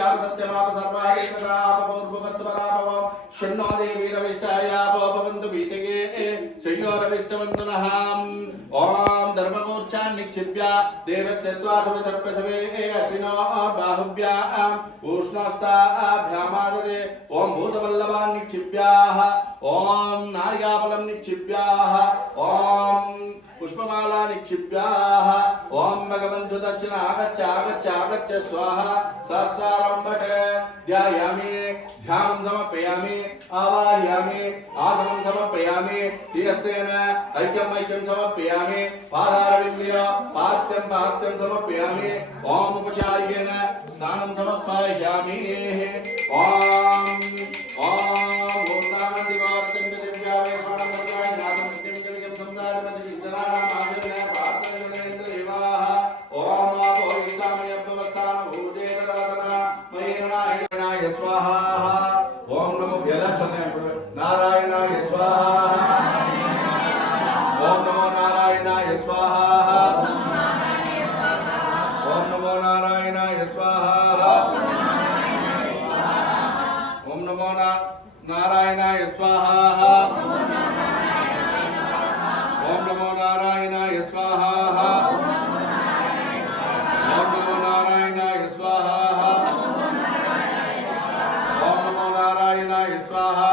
शाप सत्यमाप सर्वा देवताप पूर्ववत्सवरापव शन्नो देवीरविष्टायाप भवन्तु भीतगे श्रेयोरविष्टवन्दनः ओम धर्ममूर्छान् निक्षिप्य देवश्चत्वासवितर्पसवे अश्विनो बाहुभ्याम् उष्णस्ताभ्यामाददे ओम भूतवल्लभान् निक्षिप्याः ओम नार्याफलं निक्षिप्याः ओम पुष्पमाला निक्षिप्याः ओम भगवन्तु दक्षिण आगच्छ आगच्छ आगच्छ स्वाहा सहस्रारं भट ध्यायामि ध्यानं समर्पयामि आवाहयामि आसनं समर्पयामि श्रीहस्तेन ऐक्यं ऐक्यं समर्पयामि पादारविन्द्य पाद्यं पाद्यं समर्पयामि ओम उपचारिकेण स्नानं समर्पयामि ओम नारायणाय स्वाहा ओम नमो नारायणाय स्वाहा ओम नमो नारायणाय स्वाहा ओम नमो नारायणाय स्वाहा ओम नमो नारायणाय स्वाहा ओम नमो नारायणाय स्वाहा ओम नमो नारायणाय स्वाहा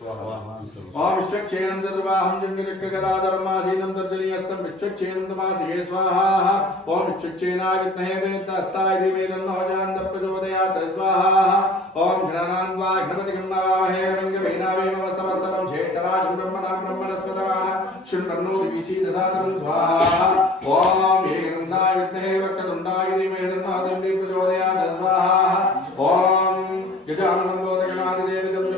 ओम विश्वक्षेणं दर्वाहं जन्मिरक्कगदाधर्मासीनं दर्जनीयत्तं विश्वक्षेणं तमासिके स्वाहा ओम विश्वक्षेणाय विद्महे वेदास्ताय धीमहि तन्नो जानः प्रचोदयात् स्वाहा ओम गणानान्वा गणपति गणनामहे गणगवेनावेमस्तवर्तनं जेठराजं ब्रह्मणां ब्रह्मणस्पदाः शृण्वन्नो दिविसीदसादनं स्वाहा ओम एकदन्ताय विद्महे वक्रतुण्डाय धीमहि तन्नो दन्ति प्रचोदयात् स्वाहा ओम गजाननं बोधगणादिदेवतं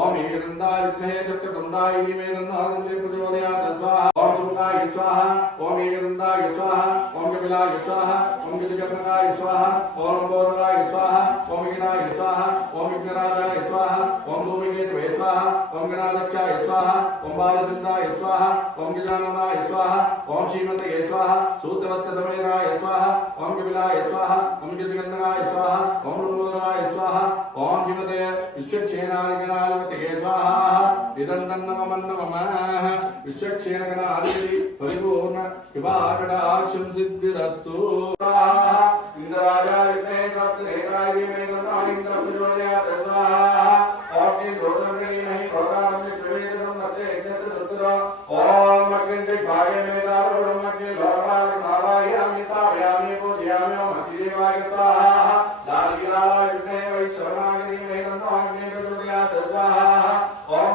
ओम एकदन्ताय विद्महे चक्रतुण्डाय धीमहि तन्नो दन्ति प्रचोदयात् स्वाहा ओम शुक्लाय स्वाहा ओम एकदन्ताय स्वाहा ओम कपिलाय स्वाहा ओम गजकर्णकाय स्वाहा ओम लंबोदराय स्वाहा ओम विघ्नाय स्वाहा ओम विघ्नराजाय स्वाहा ओम धूमकेतवे स्वाहा ओम गणाध्यक्षाय स्वाहा ओम बालचन्द्राय स्वाहा ओम गजाननाय स्वाहा ओम श्रीमते स्वाहा सूत्रवत्तसमेताय स्वाहा ओम कपिलाय स्वाहा ओम गजकर्णकाय स्वाहा ओम लंबोदराय स्वाहा ओम श्रीमते विश्वक्षेणाधिगणाधिपतये स्वाहा इदं तन्नमः विश्वक्षेणगणाधिपति परिपूर्ण कृपाकटाक्षं सिद्धिरस्तु इंद्राजाय विद्महे सप्तनेताय धीमहि तन्नो इंद्रः प्रचोदयात् स्वाहा ओम दोदं धीमहि भवतारं प्रवेदनं नसे यज्ञस्य ओम अग्निं भागे मेधावरुणं अग्नि भवतारं भावायामि तावयामि पूजयामि ओम अतिदेवाय स्वाहा दारिलाय विद्महे वैश्रवणाय धीमहि तन्नो अग्निः प्रचोदयात् स्वाहा ओम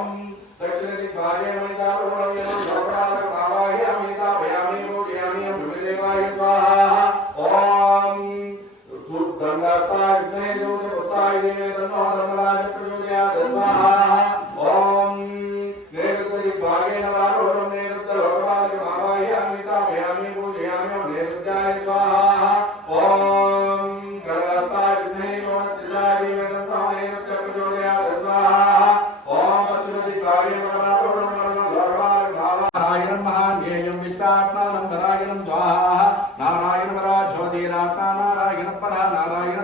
ज्योतिरात्मा नारायण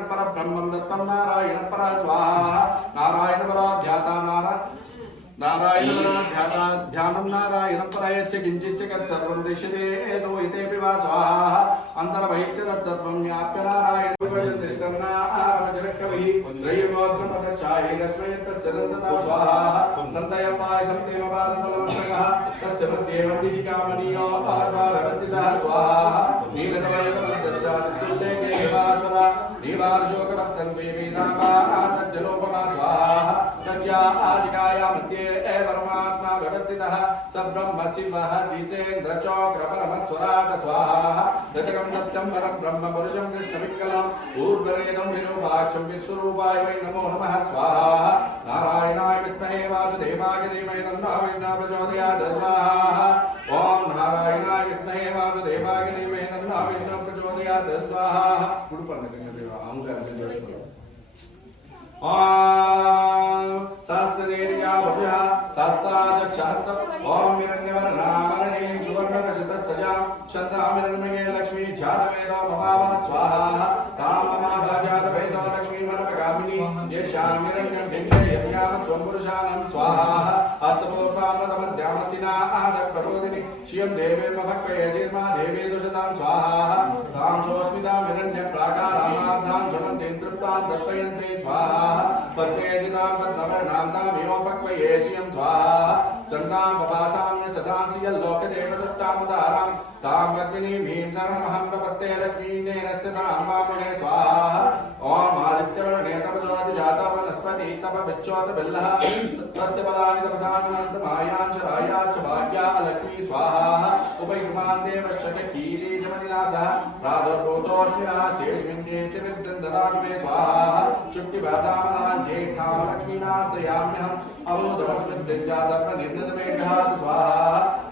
पर ब्रह्मं दत्तं नारायण पर स्वाहा नारायण पराध्याता ध्यानं नारायण परयच्च किञ्चिच्च कच्चर्वं दृश्यते एतो इतेऽपि वा स्वाहा अन्तर्बहिश्च तत्सर्वं ज्ञाप्य नारायण तिष्ठं नारायणकविः त्रयगोत्रमदर्शायै रश्मय तच्चदन्तता स्वाहा सन्तयपायसं तेमपादतलमस्तकः तच्च मध्येवं ऋषिकामणीयो आत्माभवद्दितः स्वाहा नीलतमयकमद्दस्यादित्युल्लेखे देवासुरा नीवार्शोकवर्तन्ते वेदापातज्जलोपमा स्वाहा तस्या आदिकाया मध्ये परमात्मा व्यवस्थितः स ब्रह्म शिवः द्विजेन्द्र चक्र परमस्वराट स्वाहा दशकं सत्यं परं ब्रह्म पुरुषं कृष्णविक्कलं ऊर्ध्वरेदं विरूपाक्षं विश्वरूपाय वै नमो नमः स्वाहा नारायणाय विद्महे वासुदेवाय धीमहि तन्नो विष्णुः प्रचोदयात् स्वाहा ॐ नारायणाय विद्महे वासुदेवाय धीमहि तन्नो विष्णुः प्रचोदयात् स्वाहा शास्त्रदेर्या भव्यः शास्त्राजश्चात् ॐ हिरण्यवर्णामरणे सुवर्णरजतस्सजा छन्दामिरण्मये लक्ष्मी जातवेदो ममाव स्वाहा काममाभाजातवेदो लक्ष्मी मनपगामिनी यस्यामिरण्यं भिन्नयज्ञान स्वपुरुषानं स्वाहा हस्तपूर्वामृतमध्यामतिना आदप्रबोधिनी श्रियं देवीर्मभक्वये जीर्मा देवी दुषतां स्वाहा तां सोऽस्मितामिरण्यप्राकारामार्धां जमन्तीं तृप्तां दत्तयन्ते स्वाहा पद्मेजितां पद्मवर्णां तामियो भक्वये श्रियं स्वाहा चन्दां पपासां सदांसि यल्लोकदेवदृष्टामुदारां तां पद्मिनीं शरणमहं प्रपत्ते लक्ष्मीनेनस्य तां वामहे स्वाहा ॐ आदित्यवर्णे तपसोऽधि जाता वनस्पति तप विच्योत बिल्लः तस्य बलानि तपसानुनन्दमायाञ्च रायाञ्च भाग्या लक्ष्मी स्वाहा उपयुग्मान् देवश्च कीरीजमनिनासः प्रादुर्भूतोऽस्मिनाश्चेऽस्मिन्नेति विद्यं ददातु मे स्वाहा शुक्तिभासामनान् ज्येष्ठां लक्ष्मीनाशयाम्यहम् अमोदमस्मृत्यञ्च सर्वनिर्णतमेघात् स्वाहा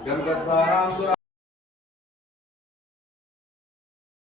गङ्गद्वारां